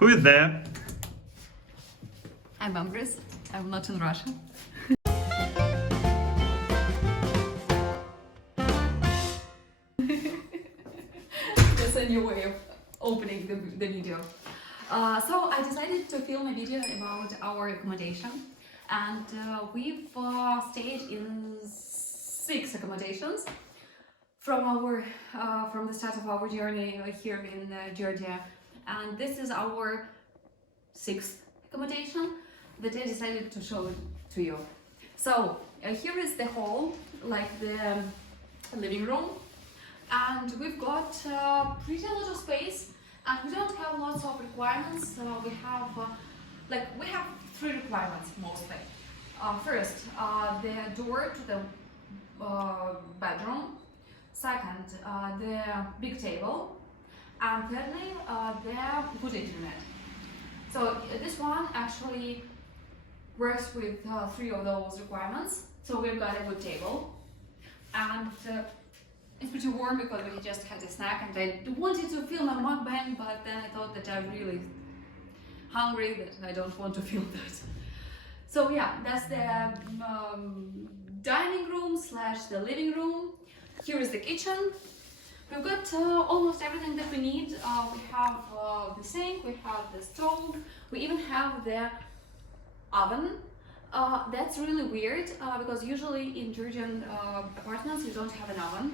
Who is there? I'm Emgris. I'm not in Russia. That's a new way of opening the video. So I decided to film a video about our accommodation, and we've stayed in 6 accommodations from the start of our journey here in Georgia, and this is our 6th accommodation that I decided to show to you. So here is the hall, like the living room, and we've got pretty a lot of space, and we don't have lots of requirements. We have 3 requirements mostly. First, the door to the bedroom. Second, the big table, and thirdly, the good internet. So this one actually works with 3 of those requirements. So we've got a good table, and it's pretty warm because we just had a snack, and I wanted to film a mukbang, but then I thought that I'm really hungry, that I don't want to film that. So yeah, that's the dining room / the living room. Here is the kitchen. We've got almost everything that we need. We have the sink, we have the stove, we even have the oven. That's really weird because usually in Georgian apartments you don't have an oven.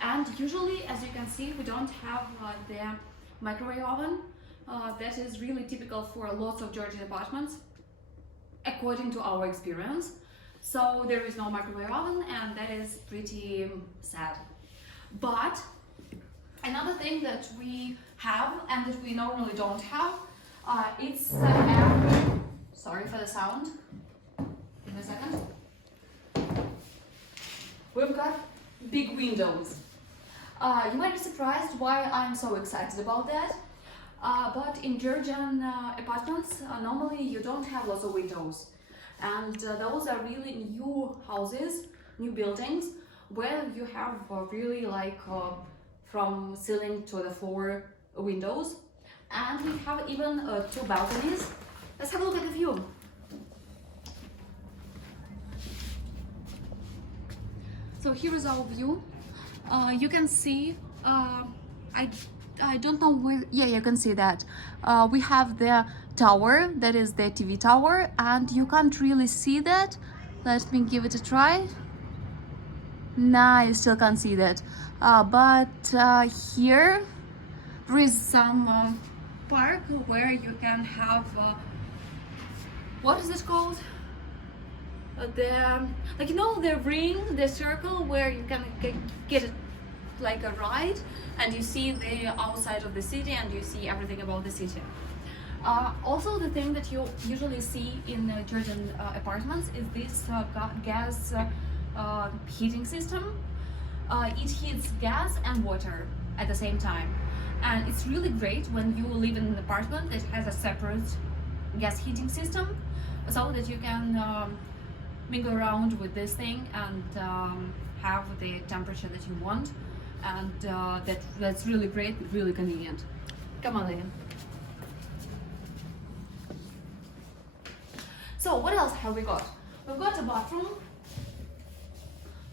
And usually, as you can see, we don't have the microwave oven. That is really typical for lots of Georgian apartments, according to our experience. So there is no microwave oven, and that is pretty sad. But another thing that we have and that we normally don't have, it's sorry for the sound. Give me a second. We've got big windows. You might be surprised why I'm so excited about that. But in Georgian apartments, normally you don't have lots of windows. And those are really new houses, new buildings, where you have really like from ceiling to the floor windows. And we have even 2 balconies. Let's have a look at the view. So here is our view. You can see, I don't know where, yeah, you can see that. We have the tower, that is the TV tower, and you can't really see that. Let me give it a try. Nah, you still can't see that. But here there is some park where you can have, what is it called? Like, you know, the ring, the circle where you can get it like a ride, and you see the outside of the city and you see everything about the city. Also, the thing that you usually see in Georgian apartments is this gas heating system. It heats gas and water at the same time, and it's really great when you live in an apartment that has a separate gas heating system, so that you can mingle around with this thing and have the temperature that you want, and that's really great, really convenient. Come on in. So what else have we got? We've got a bathroom.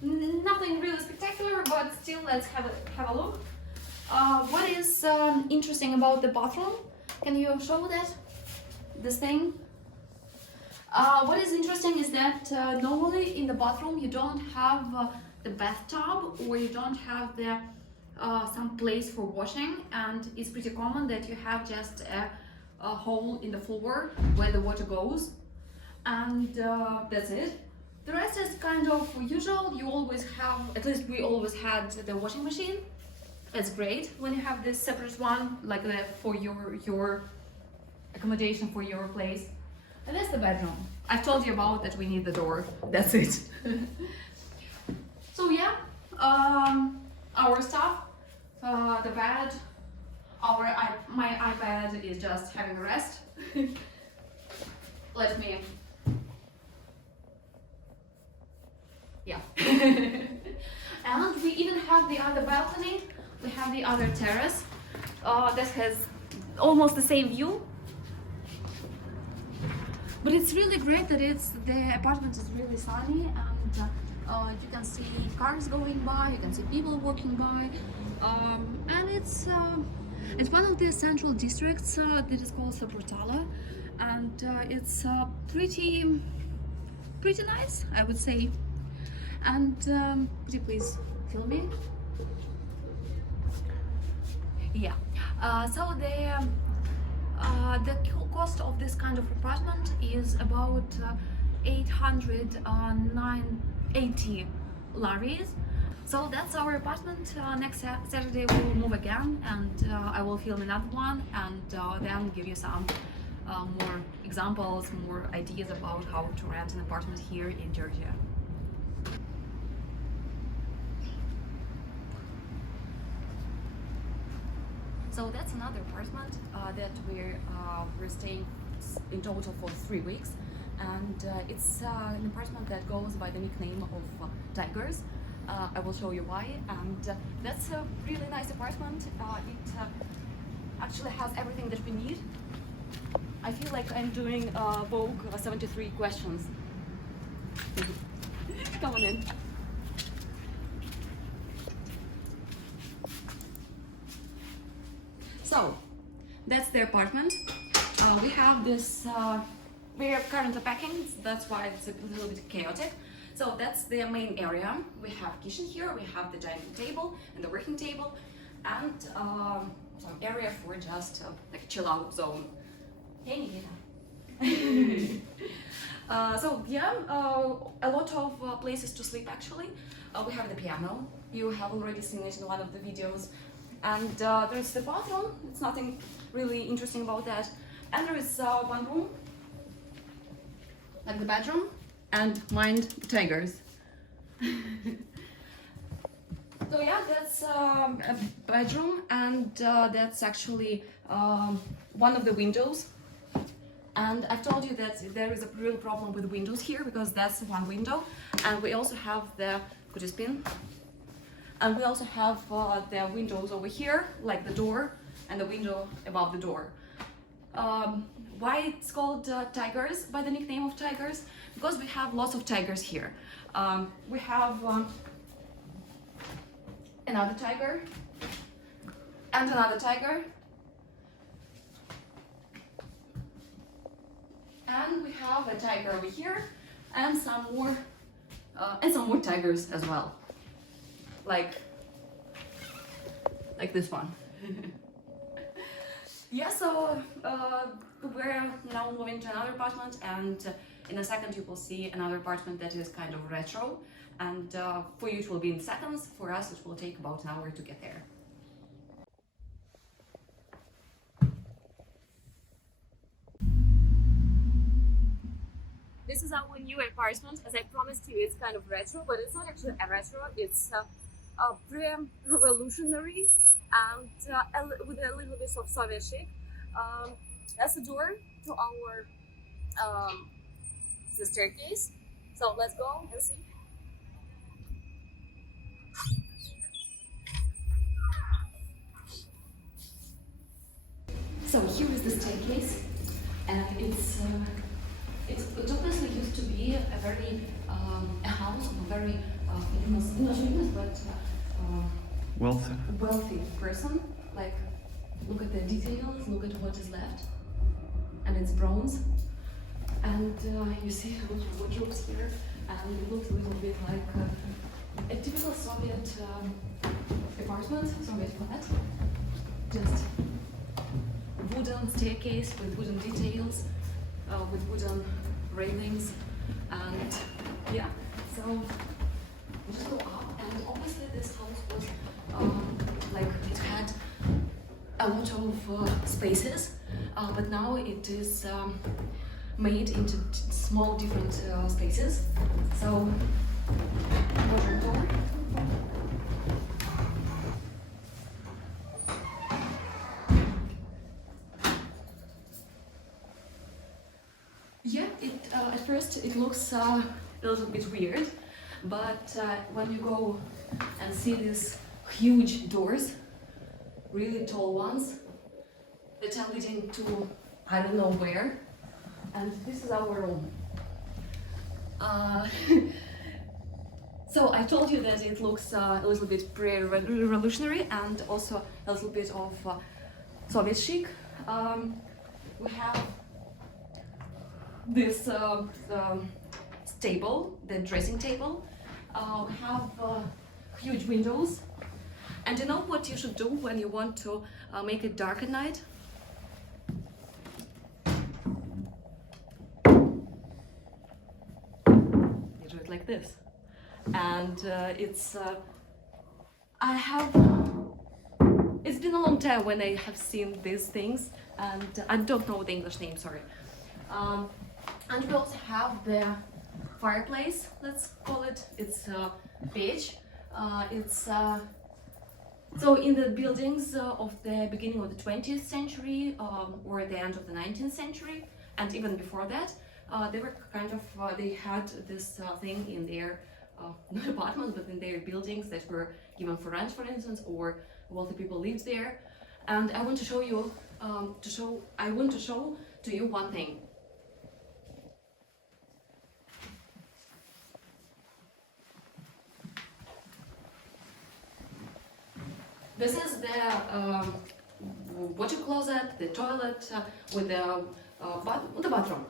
Nothing really spectacular, but still, let's have a look. What is interesting about the bathroom? Can you show that? This thing? What is interesting is that normally in the bathroom you don't have the bathtub, or you don't have the some place for washing, and it's pretty common that you have just a hole in the floor where the water goes, and that's it. The rest is kind of usual. You always have, at least we always had, the washing machine. It's great when you have this separate one, like for your accommodation, for your place. And that's the bedroom. I've told you about that we need the door. That's it. So yeah, our stuff, the bed, my iPad is just having a rest. Let me. Yeah. And we even have the other balcony. We have the other terrace that has almost the same view. But it's really great that the apartment is really sunny, and you can see cars going by, you can see people walking by, and it's one of the central districts that is called Saburtalo, and it's pretty nice, I would say. And could you please film me? Yeah. So the cost of this kind of apartment is about 880 laris. So that's our apartment. Next Saturday we will move again, and I will film another one, and then give you some more examples, more ideas about how to rent an apartment here in Georgia. So that's another apartment that we're staying in total for 3 weeks, and it's an apartment that goes by the nickname of Tigers. I will show you why, and that's a really nice apartment. It actually has everything that we need. I feel like I'm doing Vogue 73 questions. Come on in. So that's the apartment. We have this, we are currently packing, that's why it's a little bit chaotic. So that's the main area. We have kitchen here, we have the dining table and the working table, and some area for just like chill out zone. Hey Nikita. So yeah, a lot of places to sleep actually. We have the piano, you have already seen it in one of the videos. And there's the bathroom, it's nothing really interesting about that. And there is one room, like the bedroom, and mind the tigers. So yeah, that's a bedroom, and that's actually one of the windows. And I've told you that there is a real problem with the windows here, because that's one window. And we also have the, could you spin? And we also have the windows over here, like the door, and the window above the door. Why it's called Tigers, by the nickname of Tigers? Because we have lots of tigers here. We have another tiger, and another tiger. And we have a tiger over here, and some more tigers as well. Like this one. Yeah, so we're now moving to another apartment, and in a second you will see another apartment that is kind of retro, and for you it will be in seconds, for us it will take about an hour to get there. This is our new apartment. As I promised you, it's kind of retro, but it's not actually a retro, it's pre-revolutionary and with a little bit of Soviet chic. That's the door to our the staircase. So let's go and see. So here is the staircase, and it obviously used to be a very a house of a very famous, not famous, but wealthy person. Like, look at the details, look at what is left, and it's bronze. And you see a lot of wardrobes here, and it looks a little bit like a typical Soviet apartment, Soviet flat. Just wooden staircase with wooden details, with wooden railings, and yeah, so we just go up, and obviously this house was like, it had a lot of spaces, but now it is made into small different spaces. So modern door. Yeah, at first it looks a little bit weird, but when you go and see these huge doors, really tall ones, that are leading to I don't know where, and this is our room. So I told you that it looks a little bit pre-revolutionary and also a little bit of Soviet chic. We have this table, the dressing table. We have huge windows. And you know what you should do when you want to make it dark at night? You do it like this. And it's been a long time when I have seen these things, and I don't know the English name, sorry. And we also have the fireplace, let's call it. It's beige. So in the buildings of the beginning of the 20th century or the end of the 19th century, and even before that, they were kind of, they had this thing in their not apartments, but in their buildings that were given for rent, for instance, or wealthy people lived there. And I want to show you, I want to show to you one thing. This is the water closet, the toilet with the bathroom.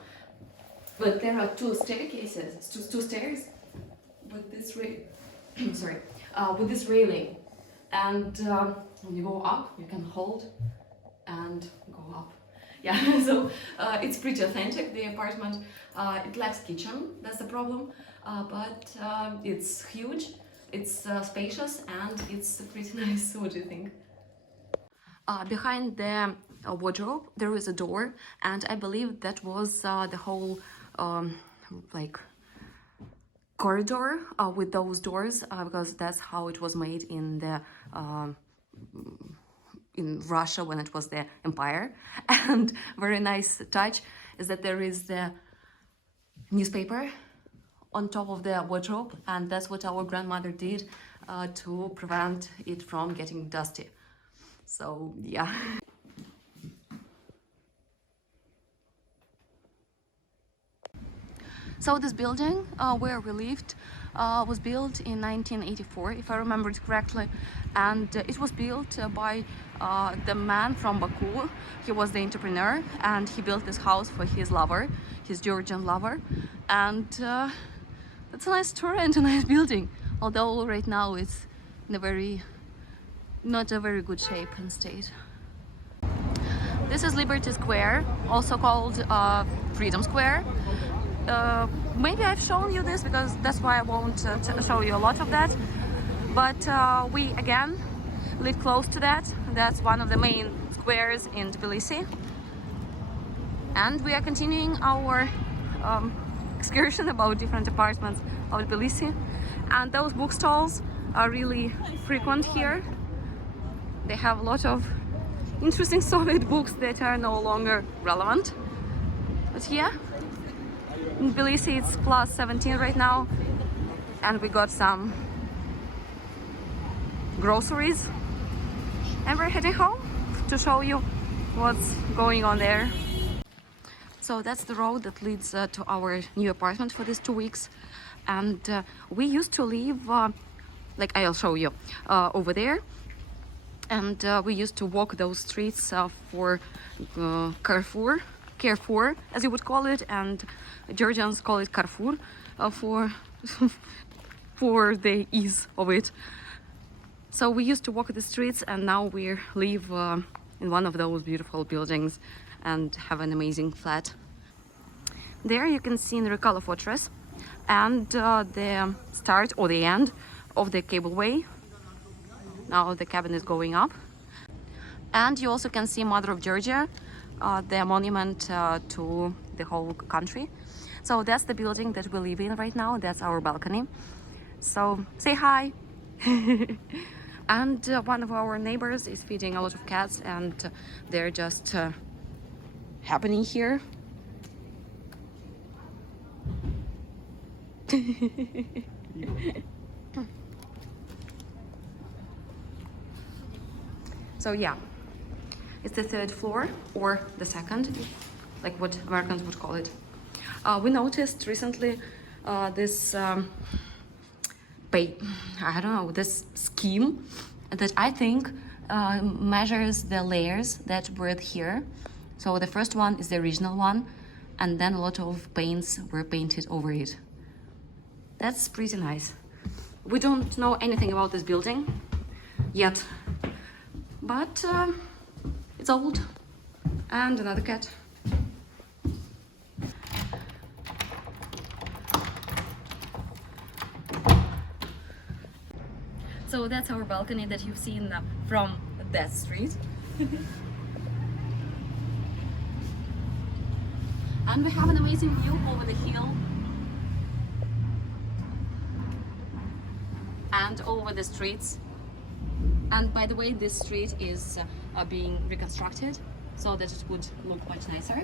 But there are two staircases, two stairs with this with this railing. And when you go up, you can hold and go up. Yeah, so it's pretty authentic, the apartment. It lacks kitchen, that's the problem, but it's huge. It's spacious and it's pretty nice. What do you think? Behind the wardrobe there is a door, and I believe that was the whole like corridor with those doors, because that's how it was made in the in Russia when it was the empire. And very nice touch is that there is the newspaper on top of the wardrobe, and that's what our grandmother did to prevent it from getting dusty. So yeah. So this building where we lived was built in 1984, if I remember it correctly, and it was built by the man from Baku. He was the entrepreneur, and he built this house for his lover, his Georgian lover. And it's a nice story and a nice building, although right now it's in a not a very good shape and state. This is Liberty Square, also called Freedom Square. Maybe I've shown you this, because that's why I won't show you a lot of that. But we again live close to that. That's one of the main squares in Tbilisi. And we are continuing our excursion about different apartments of Tbilisi. And those bookstalls are really frequent here. They have a lot of interesting Soviet books that are no longer relevant. But yeah, in Tbilisi it's plus 17 right now, and we got some groceries, and we're heading home to show you what's going on there. So that's the road that leads to our new apartment for these 2 weeks. And we used to live, like I'll show you, over there. And we used to walk those streets for Carrefour, as you would call it, and Georgians call it Carrefour for for the ease of it. So we used to walk the streets, and now we live in one of those beautiful buildings and have an amazing flat. There you can see Enricalo Fortress and the start or the end of the cableway. Now the cabin is going up. And you also can see Mother of Georgia, the monument to the whole country. So that's the building that we live in right now. That's our balcony. So say hi. And one of our neighbors is feeding a lot of cats, and they're just happening here. So yeah, it's the third floor, or the second, like what Americans would call it. We noticed recently this I don't know, this scheme that I think measures the layers that were here. So the first one is the original one, and then a lot of paints were painted over it. That's pretty nice. We don't know anything about this building yet, but it's old. And another cat. So that's our balcony that you've seen from that street. And we have an amazing view over the hill and over the streets. And by the way, this street is being reconstructed so that it would look much nicer.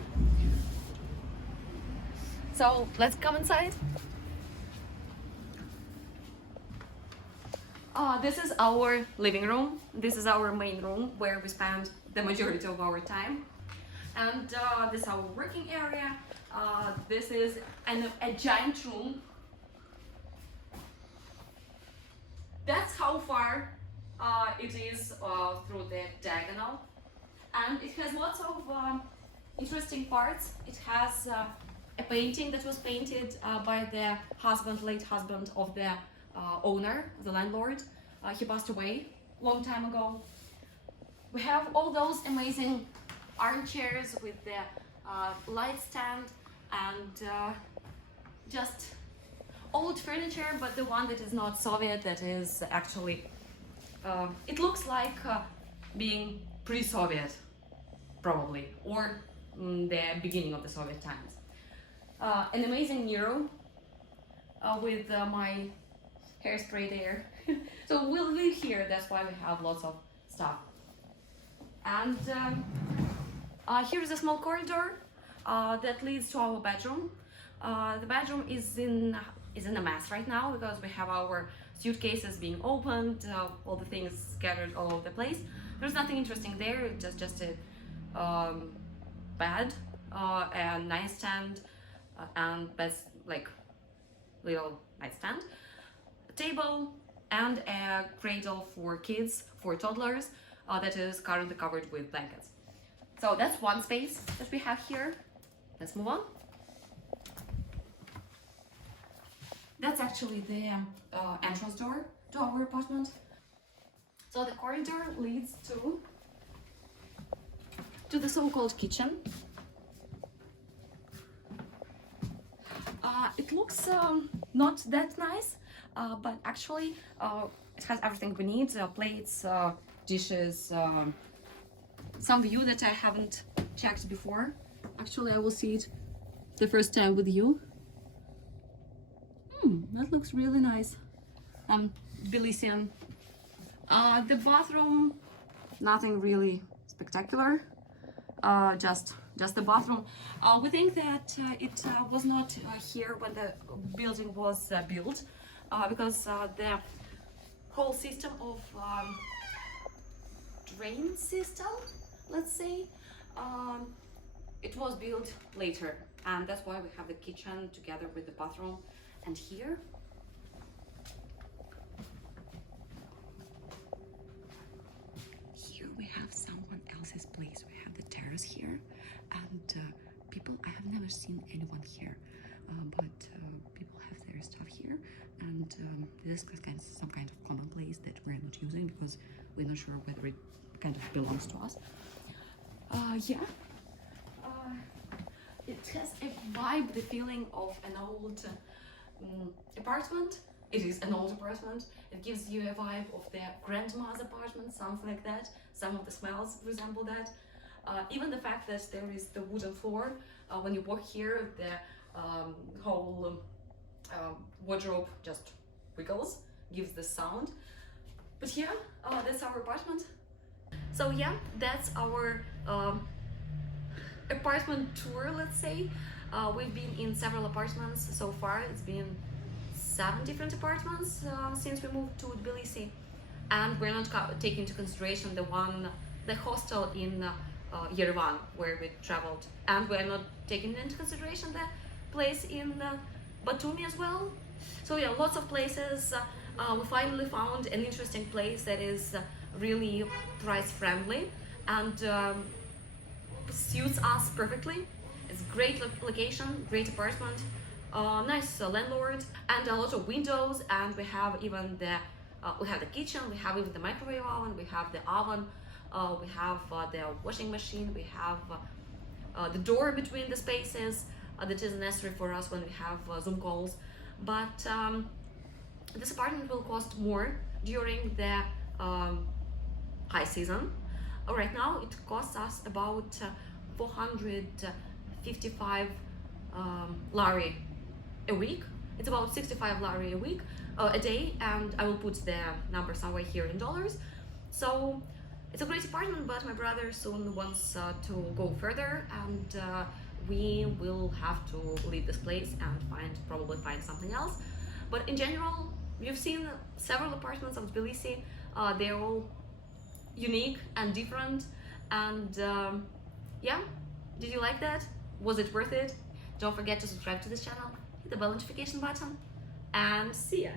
So let's come inside. This is our living room. This is our main room where we spend the majority of our time. And this is our working area. This is a giant room. That's how far it is through the diagonal. And it has lots of interesting parts. It has a painting that was painted by the late husband of the owner, the landlord. He passed away a long time ago. We have all those amazing armchairs with the light stand and just old furniture, but the one that is not Soviet, that is actually, it looks like being pre-Soviet, probably, or the beginning of the Soviet times. An amazing mural with my hairspray there. So we'll live here, that's why we have lots of stuff. And here is a small corridor that leads to our bedroom. The bedroom is in a mess right now because we have our suitcases being opened, all the things scattered all over the place. There's nothing interesting there, just a bed, a nightstand, and that's like little nightstand, a table, and a cradle for kids, for toddlers, that is currently covered with blankets. So that's one space that we have here. Let's move on. That's actually the entrance door to our apartment. So the corridor leads to the so-called kitchen. It looks not that nice, but actually it has everything we need, plates, dishes, some view that I haven't checked before. Actually, I will see it the first time with you. That looks really nice. Tbilisian. The bathroom, nothing really spectacular. Just the bathroom. We think that it was not here when the building was built, because the whole system of drain system, let's say, it was built later, and that's why we have the kitchen together with the bathroom. And here we have someone else's place. We have the terrace here, and people, I have never seen anyone here, but people have their stuff here, and this is some kind of common place that we're not using because we're not sure whether it kind of belongs to us. It has a vibe, the feeling of an old apartment. It is an old apartment. It gives you a vibe of their grandma's apartment, something like that. Some of the smells resemble that. Even the fact that there is the wooden floor. When you walk here, the whole wardrobe just wiggles, gives the sound. But yeah, that's our apartment. So yeah, that's our apartment tour, let's say. We've been in several apartments so far. It's been 7 different apartments since we moved to Tbilisi, and we're not taking into consideration the hostel in Yerevan, where we traveled, and we're not taking into consideration the place in Batumi as well. So yeah, lots of places. We finally found an interesting place that is really price friendly and suits us perfectly. It's great location, great apartment, nice landlord, and a lot of windows. And we have even we have the kitchen, we have even the microwave oven, we have the oven, we have the washing machine, we have the door between the spaces that is necessary for us when we have Zoom calls. But this apartment will cost more during the high season. Right now it costs us about 455 lari a week. It's about 65 lari a week, a day, and I will put the number somewhere here in dollars. So it's a great apartment, but my brother soon wants to go further, and we will have to leave this place and probably find something else. But in general, you've seen several apartments of Tbilisi. They're all unique and different, and yeah, did you like that? Was it worth it? Don't forget to subscribe to this channel, hit the bell notification button, and see ya!